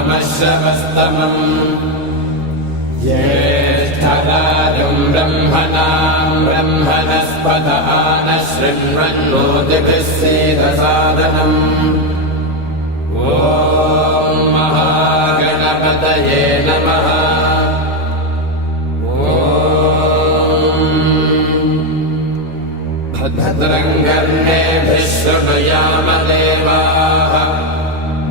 ममश्रवस्तमम् ज्येष्ठराजम् ब्रह्मणाम् ब्रह्मणस्पत नः शृण्वन्नोतिभिः सीदसादनम् ॐ महागणपतये नमः। भद्रम् कर्णेभिः शृणुयाम देवाः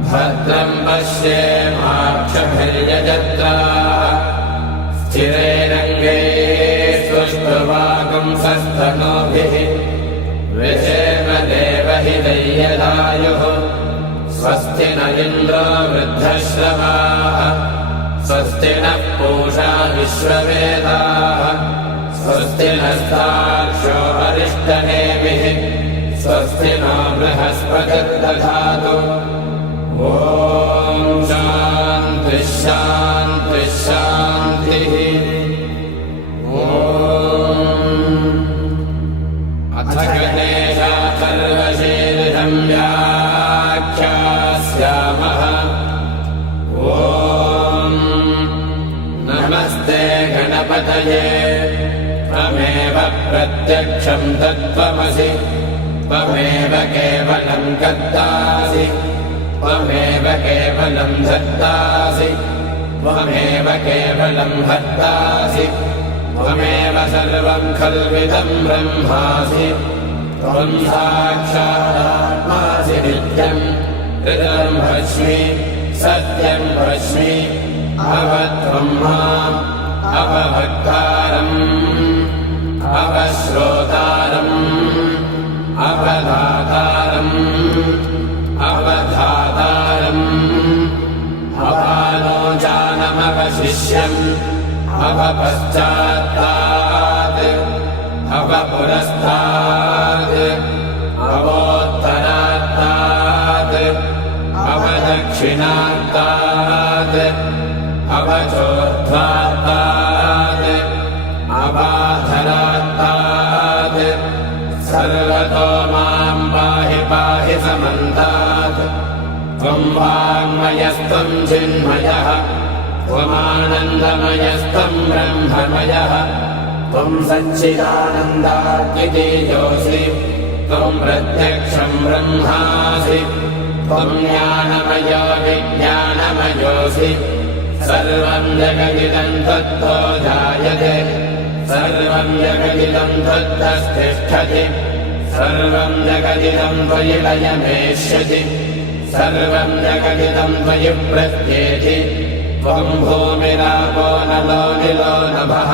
भद्रम् पश्येमाक्षभिर्यजत्राः स्थिरैरङ्गैस्तुष्ट्वागुंसस्तनूभिः विषेम देवहितैर्यदायुः स्वस्ति न इन्द्रो वृद्धश्रवाः स्वस्ति नः पूषा विश्ववेदाः स्वस्ति नस्तार्क्ष्यो अरिष्टनेमिः स्वस्ति नो बृहस्पतिर्दधातु। ॐ शान्तिः शान्तिः शान्तिः। अथ गणेशाथर्वशीर्षं व्याख्यास्यामः। ॐ नमस्ते गणपतये त्वमेव प्रत्यक्षं तत्त्वमसि त्वमेव केवलं कर्तासि त्वमेव केवलं धर्तासि त्वमेव केवलं भर्तासि त्वमेव सर्वं खल्विदं ब्रह्मासि त्वं साक्षादात्मासि नित्यं हृदं भस्मि सत्यं भस्मि अवत्वं माम् अवभक्तारम् अवश्रोतारम् अवधातारम् अवधातारम् अवालोचानमवशिष्यम् अवपश्चात्तात् अवपुरस्तात् अवोत्तरात्तात् अवदक्षिणात्तात् अवचोर्ध्वात्तात् अवाधरात्तात् सर्वतो मां पाहि पाहि समन्तात्। त्वं वाङ्मयस्त्वं चिन्मयः त्वमानन्दमयस्त्वं ब्रह्ममयः त्वं सच्चिदानन्दाद्वितीयोऽसि त्वं प्रत्यक्षं ब्रह्मासि त्वं ज्ञानमयो विज्ञानमयोऽसि सर्वं जगदिदं त्वत्तो जायते सर्वं जगदिदं त्वत्तस्तिष्ठति सर्वं जगदिदं त्वयि लयमेष्यति सर्वं जगदिदं त्वयि प्रत्येति त्वं भूमिरापो नलो निलो नभः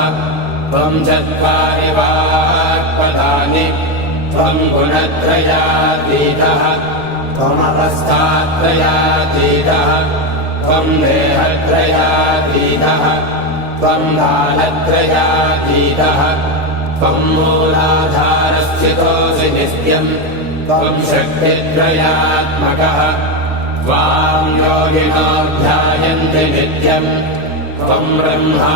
त्वं चत्वारि वाक्पदानि त्वं गुणत्रयातीतः त्वमवस्थात्रयातीतः त्वं देहत्रयातीतः त्वं कालत्रयातीतः त्वं मूलाधारस्थितोऽसि नित्यं त्वं शक्तित्रयात्मकः त्वां योगिनो ध्यायन्ति नित्यं त्वं ब्रह्मा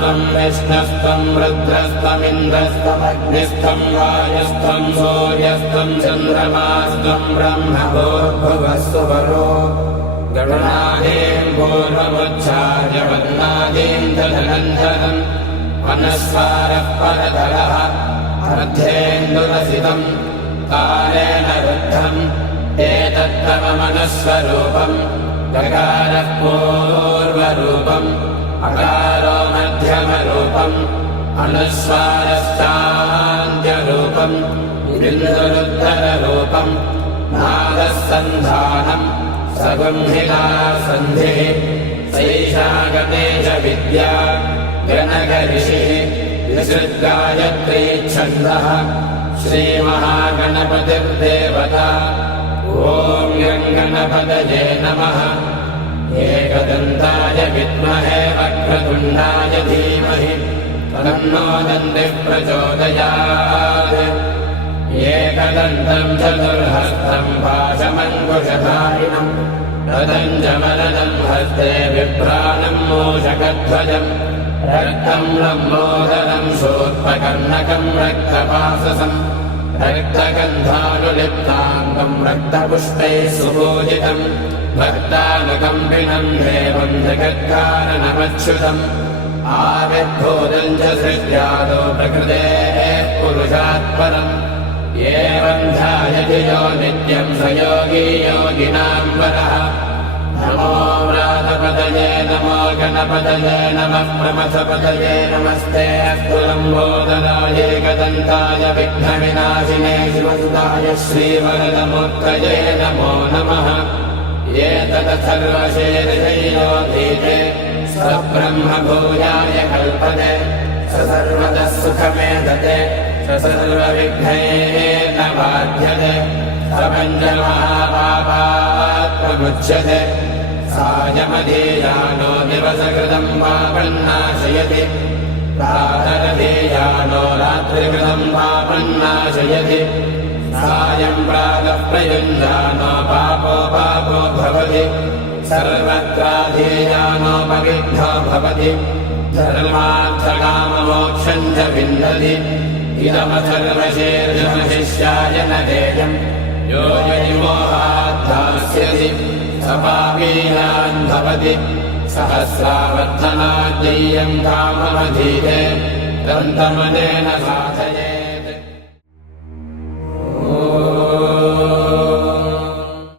त्वं विष्णुस्त्वं रुद्रस्त्वमिन्द्रस्त्वमग्निस्त्वं वायुस्त्वं सूर्यस्त्वं चन्द्रमास्त्वं ब्रह्म भूर्भुवस्सु वरो गणादीं पूर्वमुच्चार्य वन्नादीं तदनन्तरम् मनस्वारः परतरः मध्येन्दुरसितं कालेन रुद्धम् एतत्तव मनस्वरूपम् गकारः पूर्वरूपम् अकारो मध्यमरूपम् अनुस्वारश्चान्त्यरूपम् बिन्दुरुत्तररूपम् नादः सन्धानम् सगुंहिता सन्धिः सैषा गणेश विद्या गणकऋषिः विसृद्गायत्री छन्दः श्रीमहागणपतिर्देवता ॐ गं गणपतये नमः। एकदन्ताय विद्महे वक्रतुण्डाय धीमहि तन्नो दन्तिः प्रचोदयात्। एकदन्तं चतुर्हस्तं पाशमङ्कुशधारिणम् रदञ्जमलदं हस्ते बिभ्राणं मूषकध्वजम् रक्तं लम्बोदरं शूर्पकर्णकं रक्तपाससं रक्तगन्धानुलिप्ताङ्गम् रक्तपुष्पैः सुपूजितम् भक्तानुकम्पिनम् देवम् जगत्कारणमच्युतम् आविर्भूतम् च सृष्ट्यादो प्रकृतेः पुरुषात् परम् एवम् ध्यायति यो नित्यम् स योगी योगिनाम् वरः नमो व्रातपतये नमो गणपतये नमः प्रमथपतये नमस्ते अस्तु लम्बोदराय एकदन्ताय विघ्नविनाशिने शिवसुताय श्रीवरदमूर्तये नमो नमः एतदथर्वशीर्षयोधीते स ब्रह्मभूयाय कल्पते स सर्वतः सुखमेधते स सर्वविघ्नैः न बाध्यते स पञ्चमहापापात् प्रमुच्यते सायमधीयानो दिवसकृतम् पापन्नाशयति प्रातरधीयानो रात्रिकृतम् पापन्नाशयति सायम् प्रातः प्रयुञ्जानो पापो भवति सर्वत्राधीयानोपविद्धो भवति धर्मार्थकाममोक्षम् च विन्दति इदमथर्वशीर्षमशिष्याय न देयम् यो यदिमोहात् दास्यति स पापीयान् भवति सहस्रावर्तनाद्येयम् काममधीते दन्तमनेन साधय